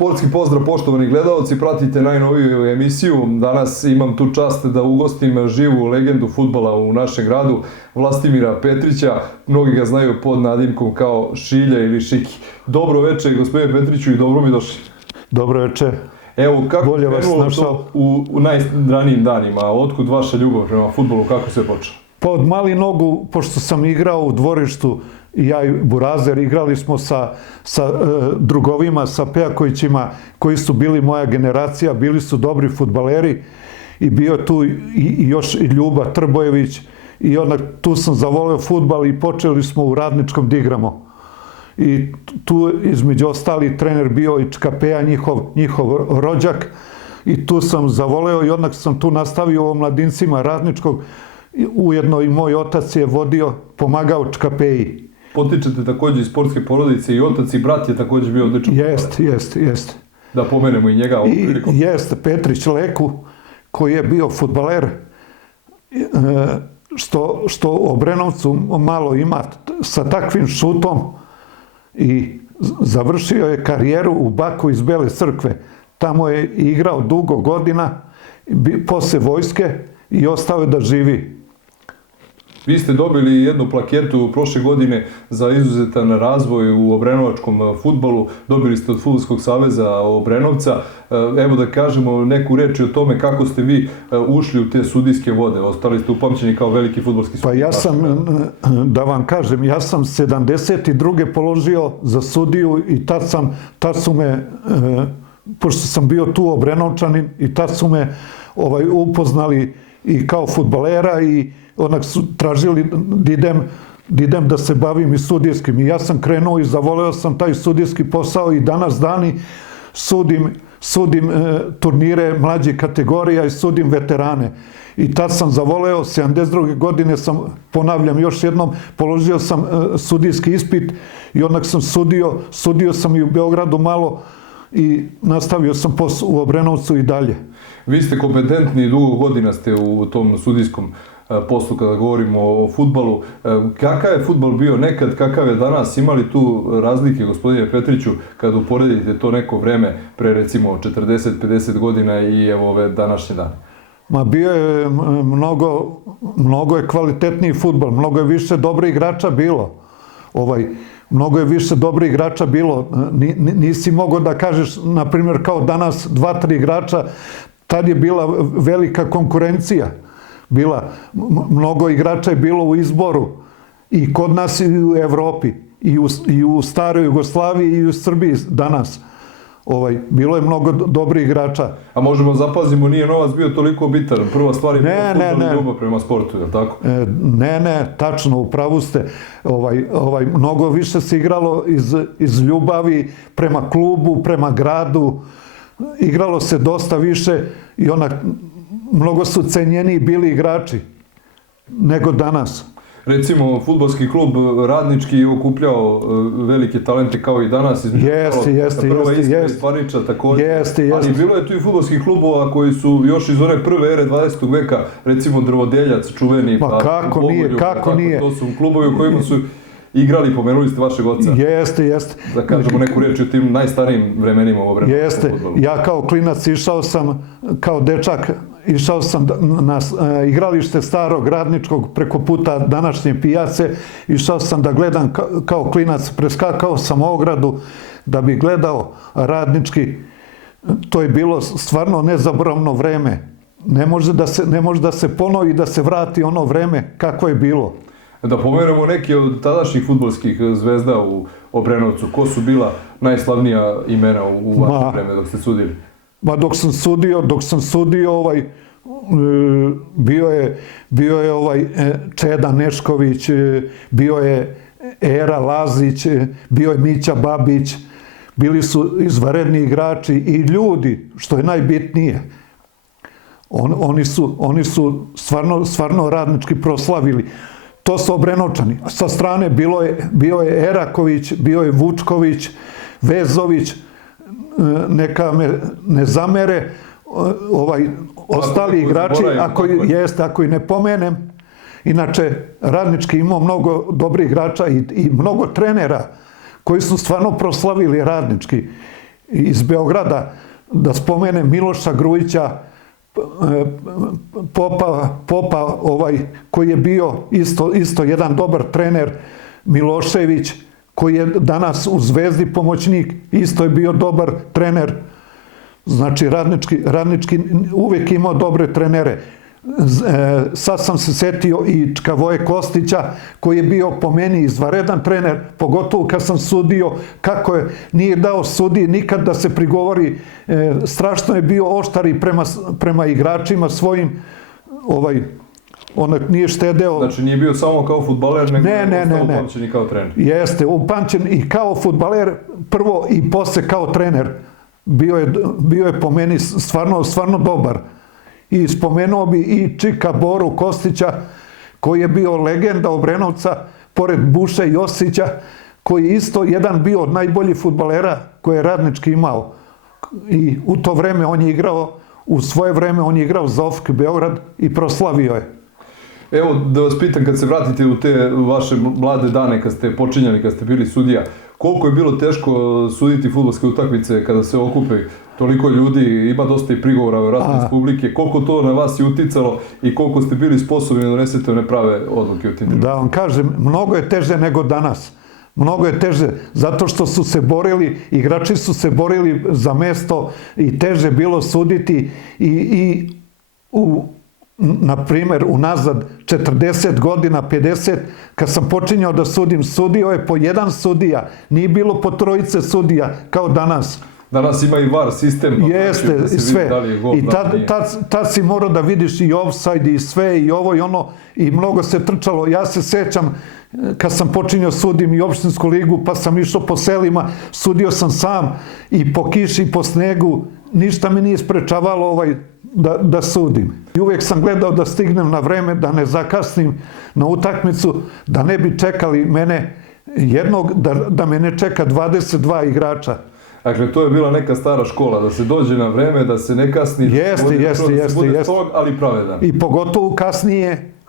Sportski pozdrav poštovani gledalci, pratite najnoviju emisiju. Danas imam tu čast da ugostim živu legendu fudbala u našem gradu, Vlastimira Petrića. Mnogi ga znaju pod nadimkom kao Šilja ili Šiki. Dobro večer, gospodine Petriću, i dobro mi došli. Dobro večer. Evo, kako je krenulo to u najranijim danima? Otkud vaša ljubav prema fudbalu, kako se počeo? Pa od mali nogu, pošto sam igrao u dvorištu, ja i Burazer, igrali smo sa drugovima, sa Pejakovićima, koji su bili moja generacija, bili su dobri fudbaleri i bio tu još i Ljuba Trbojević i onda tu sam zavoleo fudbal i počeli smo u Radničkom da igramo. I tu između ostali trener bio i Čkapeja, njihov rođak, i tu sam zavoleo i onda sam tu nastavio o mladincima Radničkog. Ujedno i moj otac je vodio, pomagao Čkapeji. Potičete također iz sportske porodice i otac i brat je također bio odličan. Jest. Da pomenemo i njega ovom prilikom. Jest, Petrić Leku, koji je bio fudbaler, što u Obrenovcu malo ima sa takvim šutom, i završio je karijeru u Baku iz Bele Crkve. Tamo je igrao dugo godina, posle vojske, i ostao je da živi. Vi ste dobili jednu plaketu prošle godine za izuzetan razvoj u obrenovačkom fudbalu. Dobili ste od Fudbalskog saveza Obrenovca. Evo da kažemo neku reč o tome kako ste vi ušli u te sudijske vode. Ostali ste upamćeni kao veliki fudbalski sudija. Pa ja sam, da vam kažem, ja sam 72. položio za sudiju i tad su me, pošto sam bio tu Obrenovčanin, i tad su me upoznali i kao fudbalera, i onak su tražili da idem da se bavim i sudijskim. I ja sam krenuo i zavoleo sam taj sudijski posao i danas dani sudim turnire mlađih kategorija i sudim veterane. I tad sam zavoleo, 72. godine sam, ponavljam još jednom, položio sam sudijski ispit i onak sam sudio sam i u Beogradu malo i nastavio sam u Obrenovcu i dalje. Vi ste kompetentni i dugo godina ste u tom sudijskom poslu kada govorimo o fudbalu. Kakav je fudbal bio nekad, kakav je danas? Imali tu razlike, gospodine Petriću, kada uporedite to neko vreme pre recimo 40-50 godina i evo ove današnje dane? Ma bio je mnogo je kvalitetniji fudbal, mnogo je više dobrih igrača bilo. Mnogo je više dobrih igrača bilo. Nisi mogao da kažeš, na primjer, kao danas 2-3 igrača. Tad je bila velika konkurencija. Mnogo igrača je bilo u izboru. I kod nas i u Evropi. I u staroj Jugoslaviji i u Srbiji danas. Bilo je mnogo dobrih igrača. A možemo zapazimo, nije novac bio toliko bitan. Prva stvar je bila fudbal i ljubav prema sportu, je li tako? Ne, tačno, u pravu ste. Mnogo više se igralo iz ljubavi prema klubu, prema gradu. Igralo se dosta više i mnogo su cenjeniji bili igrači nego danas. Recimo, fudbalski klub Radnički je okupljao velike talente kao i danas. Jeste. Prva Iskra iz Parića također. Ali bilo je tu i fudbalskih klubova koji su još iz one prve ere 20. veka, recimo Drvodeljac, čuveni. Ma kako nije. To su klubovi u kojima su igrali, pomenuli ste vašeg oca. Jeste. Da kažemo neku reč o tim najstarijim vremenima u Obrenovskom fudbalu. Ja kao klinac išao sam, kao dečak, išao sam na igralište starog Radničkog preko puta današnje pijace, išao sam da gledam kao klinac, preskakao sam ogradu da bi gledao Radnički. To je bilo stvarno nezaboravno vreme. Ne može da se ponovi, da se vrati ono vreme kako je bilo. Da pomenemo neke od tadašnjih fudbalskih zvezda u Obrenovcu. Ko su bila najslavnija imena u vaše vreme dok ste sudili? Dok sam sudio, bio je Čeda Nešković, bio je Era Lazić, bio je Mića Babić, bili su izvanredni igrači i ljudi, što je najbitnije. Oni su stvarno Radnički proslavili. To su Obrenovčani. Sa strane bio je Eraković, bio je Vučković, Vezović, neka me ne zamere, ostali igrači, ako i ne pomenem. Inače, Radnički imao mnogo dobrih igrača i mnogo trenera koji su stvarno proslavili Radnički. iz Beograda, da spomenem Miloša Grujića, Popa koji je bio isto jedan dobar trener, Milošević koji je danas u Zvezdi pomoćnik, isto je bio dobar trener. Znači Radnički uvijek imao dobre trenere. Sad sam se setio i Čkavoje Kostića koji je bio po meni izvanredan trener, pogotovo kad sam sudio, kako je, nije dao sudiji nikad da se prigovori, strašno je bio oštar i prema igračima svojim, onak nije štedeo. Znači nije bio samo kao fudbaler, nego ne. upamćen i kao trener. Jeste, upamćen i kao fudbaler prvo i posle kao trener. Bio je po meni stvarno dobar. I spomenuo bi i Čika Boru Kostića, koji je bio legenda Obrenovca, pored Buše Josića, koji je isto jedan bio od najboljih fudbalera koje je Radnički imao. I u to vreme on je igrao, u svoje vreme on je igrao za OFK Beograd i proslavio je. Evo da vas pitam, kad se vratite u te vaše mlade dane, kad ste počinjali, kad ste bili sudija, koliko je bilo teško suditi fudbalske utakmice kada se okupe toliko ljudi, ima dosta i prigovora vjerojatno iz publike, koliko to na vas je uticalo i koliko ste bili sposobni da donesete one prave odluke u tim trenucima? Da vam kažem, mnogo je teže nego danas. Mnogo je teže, zato što su se borili, igrači su se borili za mesto i teže bilo suditi na primjer, unazad 40 godina, 50, kad sam počinjao da sudim, sudio je po jedan sudija, nije bilo po trojice sudija, kao danas. Danas ima i VAR sistem. Jeste, i sve. I tad si morao da vidiš i offside i sve, i ovo i ono, i mnogo se trčalo. Ja se sećam, kad sam počinjao sudim i opštinsku ligu, pa sam išao po selima, sudio sam sam, i po kiši, i po snegu, ništa mi nije sprečavalo da sudim. I uvijek sam gledao da stignem na vreme, da ne zakasnim na utakmicu, da ne bi čekali mene jednog, da me ne čeka 22 igrača. Dakle, to je bila neka stara škola, da se dođe na vreme, da se ne kasni, Jeste. strog, ali pravedan. I pogotovo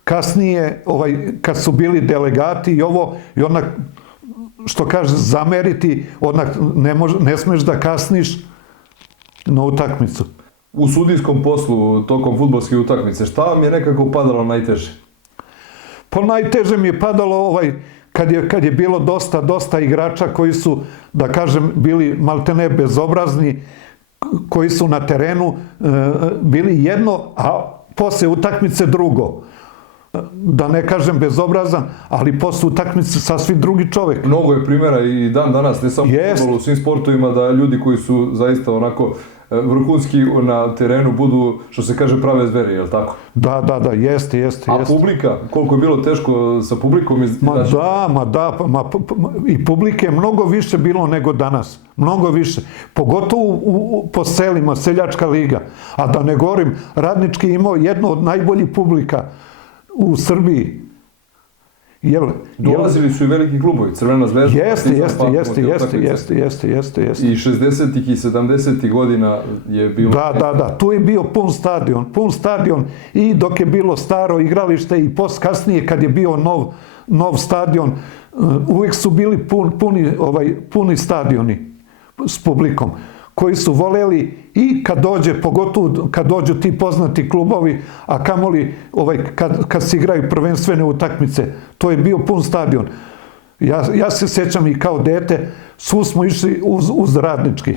kasnije, kad su bili delegati i ovo, i onak, što kaže, zameriti, onak, ne smeš da kasniš na utakmicu. U sudijskom poslu, tokom fudbalske utakmice, šta vam je nekako padalo najteže? Pa najteže mi je padalo kad je bilo dosta igrača koji su, da kažem, bili maltene bezobrazni, koji su na terenu bili jedno, a posle utakmice drugo. Da ne kažem bezobrazan, ali posle utakmice sasvim drugi čovjek. Mnogo je primjera i dan danas, ne samo u fudbalu, u svim sportovima, da ljudi koji su zaista onako vrhunski na terenu budu, što se kaže, prave zveri, je li tako? Da, jeste. A publika, koliko je bilo teško sa publikom? I publike je mnogo više bilo nego danas. Mnogo više. Pogotovo po selima, seljačka liga. A da ne govorim, Radnički imao jedno od najboljih publika u Srbiji. Dolazili su i veliki klubovi, Crvena zvezda. Jeste. I 60-ih i 70-ih godina je bilo... Da, tu je bio pun stadion i dok je bilo staro igralište i kasnije kad je bio nov stadion, uvijek su bili puni stadioni s publikom, koji su voleli i pogotovo kad dođu ti poznati klubovi, a kamoli kad se igraju prvenstvene utakmice, to je bio pun stadion. Ja se sjećam i kao dete, svu smo išli uz Radnički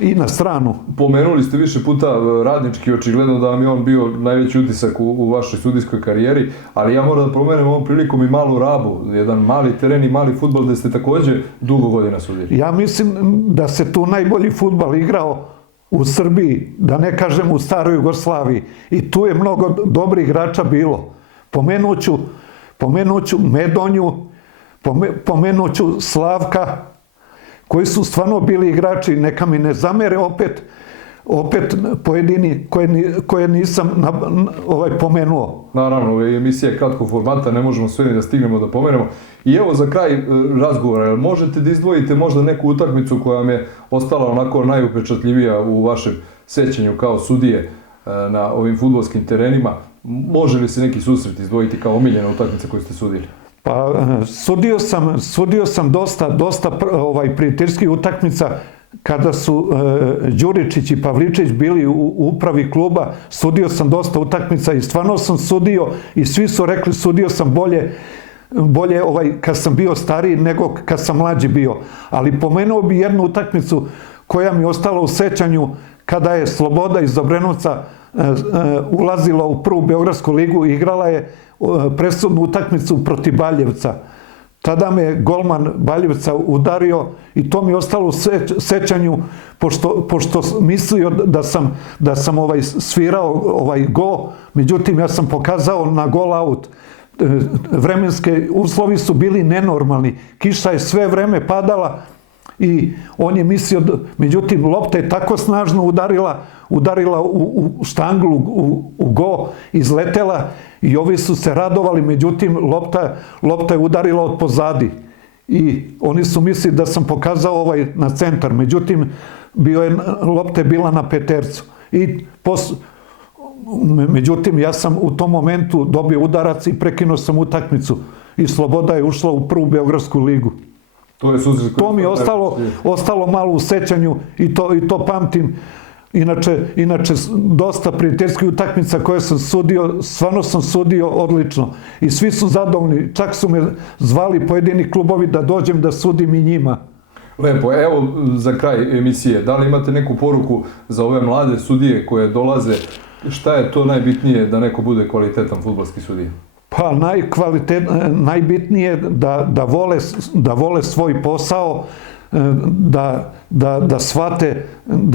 i na stranu. Pomenuli ste više puta Radnički, očigledno da vam je on bio najveći utisak u vašoj sudijskoj karijeri, ali ja moram da pomenem ovom prilikom i Malu Rabu, jedan mali teren i mali fudbal gde ste takođe dugo godina sudili. Ja mislim da se tu najbolji fudbal igrao u Srbiji, da ne kažem u staroj Jugoslaviji, i tu je mnogo dobrih igrača bilo. Pomenuću Medonju, pomenuću Slavka, koji su stvarno bili igrači, neka mi ne zamere opet pojedini koje nisam pomenuo. Naravno, ovo je emisija kratkog formata, ne možemo sve ni da stignemo da pomenemo. I evo za kraj razgovora, možete da izdvojite možda neku utakmicu koja vam je ostala onako najupečatljivija u vašem sećanju kao sudije na ovim fudbalskim terenima? Može li se neki susret izdvojiti kao omiljena utakmica koju ste sudili? Pa, sudio sam dosta prijateljskih utakmica kada su Đuričić i Pavličić bili u upravi kluba, sudio sam dosta utakmica i stvarno sam sudio i svi su rekli sudio sam bolje kad sam bio stariji nego kad sam mlađi bio. Ali pomenuo bi jednu utakmicu koja mi je ostala u sećanju kada je Sloboda iz Obrenovca ulazila u prvu Beogradsku ligu i igrala je presudnu utakmicu protiv Baljevca. Tada me golman Baljevca udario i to mi je ostalo u sećanju, pošto mislio da sam svirao go, međutim ja sam pokazao na gol out. Vremenske uslovi su bili nenormalni, kiša je sve vreme padala i on je mislio, međutim lopta je tako snažno udarila u štanglu, u go, izletela i ovi su se radovali, međutim lopta je udarila od pozadi i oni su mislili da sam pokazao na centar, međutim lopta je bila na petercu i međutim ja sam u tom momentu dobio udarac i prekinuo sam utakmicu i Sloboda je ušla u prvu Beogradsku ligu. To mi je ostalo malo u sećanju i to pamtim. Inače, dosta prijateljskih utakmica koje sam sudio, stvarno sam sudio odlično. I svi su zadovoljni, čak su me zvali pojedini klubovi da dođem da sudim i njima. Lepo, evo za kraj emisije, da li imate neku poruku za ove mlade sudije koje dolaze? Šta je to najbitnije da neko bude kvalitetan fudbalski sudija? Pa najbitnije da vole svoj posao, da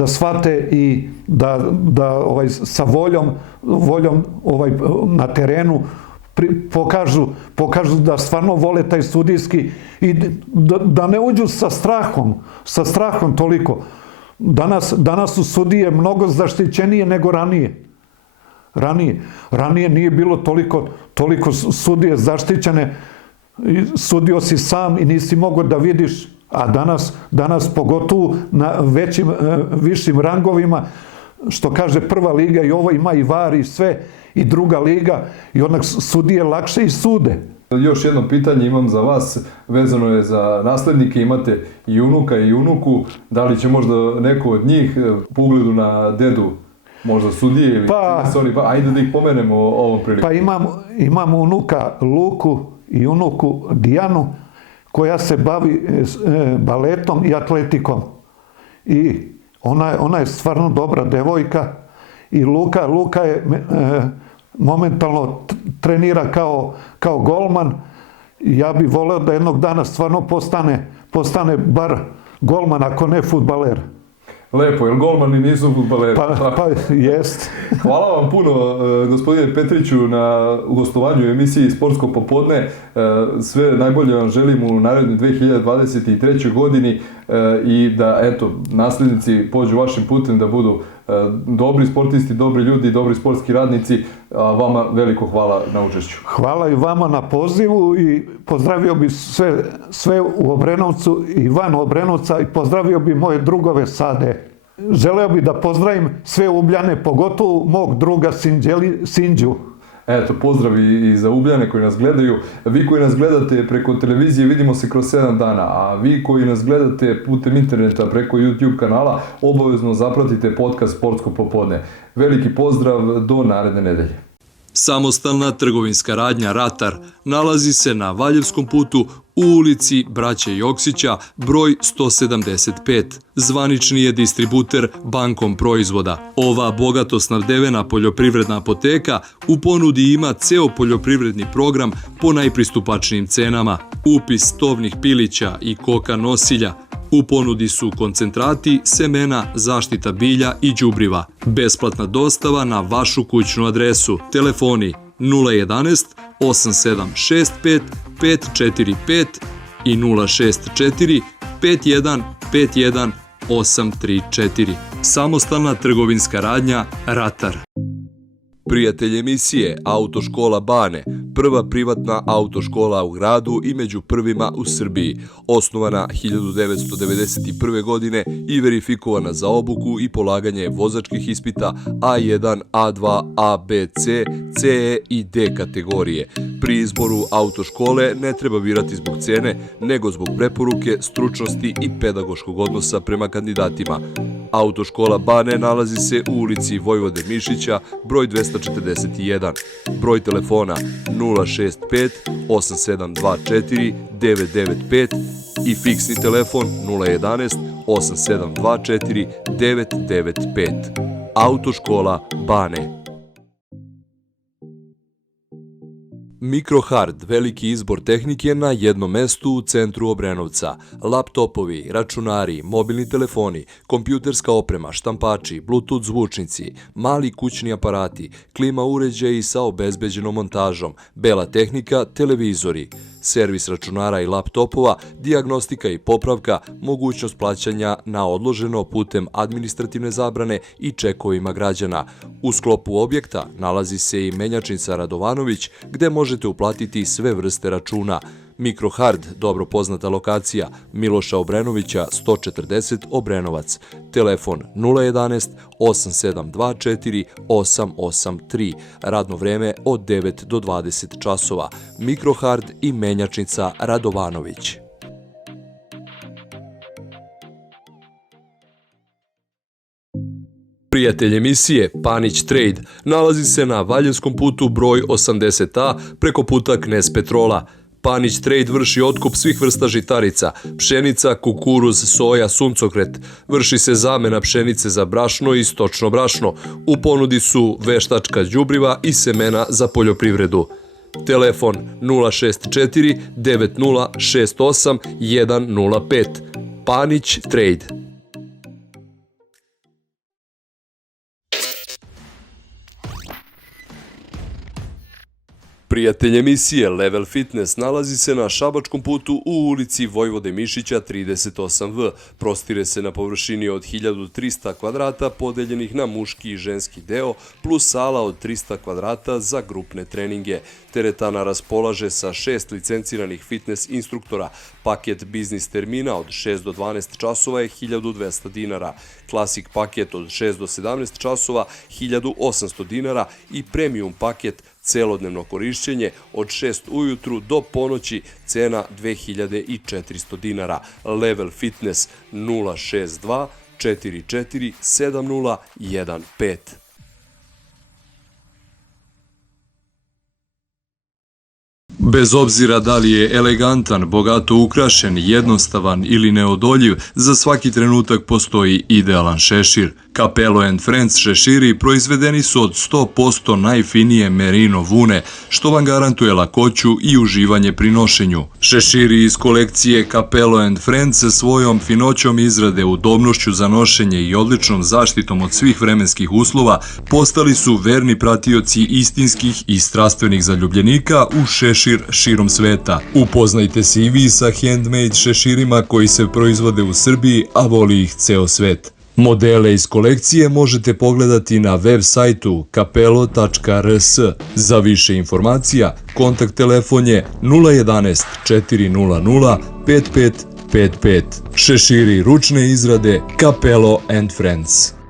shvate i da sa voljom na terenu pokažu da stvarno vole taj sudijski i da ne uđu sa strahom toliko. Danas su sudije mnogo zaštićenije nego ranije. Ranije nije bilo toliko sudije zaštićene, sudio si sam i nisi mogao da vidiš, a danas pogotovo na višim rangovima, što kaže prva liga i ovo ima i VAR i sve, i druga liga, i onak sudije lakše i sude. Još jedno pitanje imam za vas, vezano je za naslednike, imate i unuka i unuku, da li će možda neko od njih po ugledu na dedu možda sudije ili ajde da ih pomenemo ovom priliku. Pa imamo unuka Luku i unuku Dijanu koja se bavi baletom i atletikom. I ona je stvarno dobra devojka i Luka je momentalno trenira kao golman. Ja bih voleo da jednog dana stvarno postane bar golman, ako ne fudbaler. Lepo, jer golmani nisu fudbaleri. Pa jest. Hvala vam puno, gospodine Petriću, na gostovanju u emisiji Sportsko popodne. Sve najbolje vam želim u narednoj 2023. godini i da, eto, naslednici pođu vašim putem, da budu dobri sportisti, dobri ljudi, dobri sportski radnici. A vama veliko hvala na učešću. Hvala i vama na pozivu i pozdravio bi sve u Obrenovcu i van Obrenovca i pozdravio bi moje drugove Sade. Želeo bi da pozdravim sve Ubljane, pogotovo mog druga Sinđu. Eto, pozdrav i za Ubljane koji nas gledaju. Vi koji nas gledate preko televizije, vidimo se kroz 7 dana, a vi koji nas gledate putem interneta preko YouTube kanala, obavezno zapratite podcast Sportsko popodne. Veliki pozdrav, do naredne nedelje. Samostalna trgovinska radnja Ratar nalazi se na Valjevskom putu u ulici Braće Joksića, broj 175. Zvanični je distributer Bankom proizvoda. Ova bogato snabdevena poljoprivredna apoteka u ponudi ima ceo poljoprivredni program po najpristupačnijim cenama. Upis tovnih pilića i koka nosilja. U ponudi su koncentrati, semena, zaštita bilja i đubriva. Besplatna dostava na vašu kućnu adresu. Telefoni 011 8765 545 i 064 5151 834. Samostalna trgovinska radnja Ratar. Prijatelj emisije Autoškola Bane, prva privatna autoškola u gradu i među prvima u Srbiji, osnovana 1991. godine i verifikovana za obuku i polaganje vozačkih ispita A1, A2, A, B, C, CE i D kategorije. Pri izboru autoškole ne treba birati zbog cene, nego zbog preporuke, stručnosti i pedagoškog odnosa prema kandidatima. Autoškola Bane nalazi se u ulici Vojvode Mišića, broj 241, broj telefona 065 8724 995 i fiksni telefon 011 8724 995. Autoškola Bane. Mikrohard, veliki izbor tehnike na jednom mestu u centru Obrenovca. Laptopovi, računari, mobilni telefoni, kompjuterska oprema, štampači, bluetooth zvučnici, mali kućni aparati, klima uređaji sa obezbeđenom montažom, bela tehnika, televizori, servis računara i laptopova, dijagnostika i popravka, mogućnost plaćanja na odloženo putem administrativne zabrane i čekovima građana. U sklopu objekta nalazi se i menjačnica Radovanović, gde možete uplatiti sve vrste računa. Mikrohard, dobro poznata lokacija, Miloša Obrenovića, 140 Obrenovac. Telefon 011 8724 883. Radno vreme od 9 do 20 časova. Mikrohard i menjačnica Radovanović. Prijatelj emisije Panić Trade nalazi se na Valjevskom putu broj 80A preko puta Knez Petrola. Panić Trade vrši otkup svih vrsta žitarica, pšenica, kukuruz, soja, suncokret. Vrši se zamena pšenice za brašno i stočno brašno. U ponudi su veštačka đubriva i semena za poljoprivredu. Telefon 064 9068 105. Panić Trade. Prijatelj emisije Level Fitness nalazi se na Šabačkom putu u ulici Vojvode Mišića 38V. Prostire se na površini od 1300 kvadrata podeljenih na muški i ženski deo, plus sala od 300 kvadrata za grupne treninge. Teretana raspolaže sa 6 licenciranih fitness instruktora. Paket biznis termina od 6 do 12 časova je 1200 dinara. Klasik paket od 6 do 17 časova 1800 dinara i premium paket celodnevno korišćenje od 6 ujutru do ponoći, cena 2400 dinara. Level Fitness 062 44 7015. Bez obzira da li je elegantan, bogato ukrašen, jednostavan ili neodoljiv, za svaki trenutak postoji idealan šešir. Capello & Friends šeširi proizvedeni su od 100% najfinije merino vune, što vam garantuje lakoću i uživanje pri nošenju. Šeširi iz kolekcije Capello & Friends sa svojom finoćom izrade, udobnošću za nošenje i odličnom zaštitom od svih vremenskih uslova postali su verni pratioci istinskih i strastvenih zaljubljenika u šešir širom sveta. Upoznajte se i vi sa handmade šeširima koji se proizvode u Srbiji, a voli ih ceo svet. Modele iz kolekcije možete pogledati na web sajtu capello.rs. Za više informacija, kontakt telefon je 011 400 5555. Šeširi ručne izrade Capello & Friends.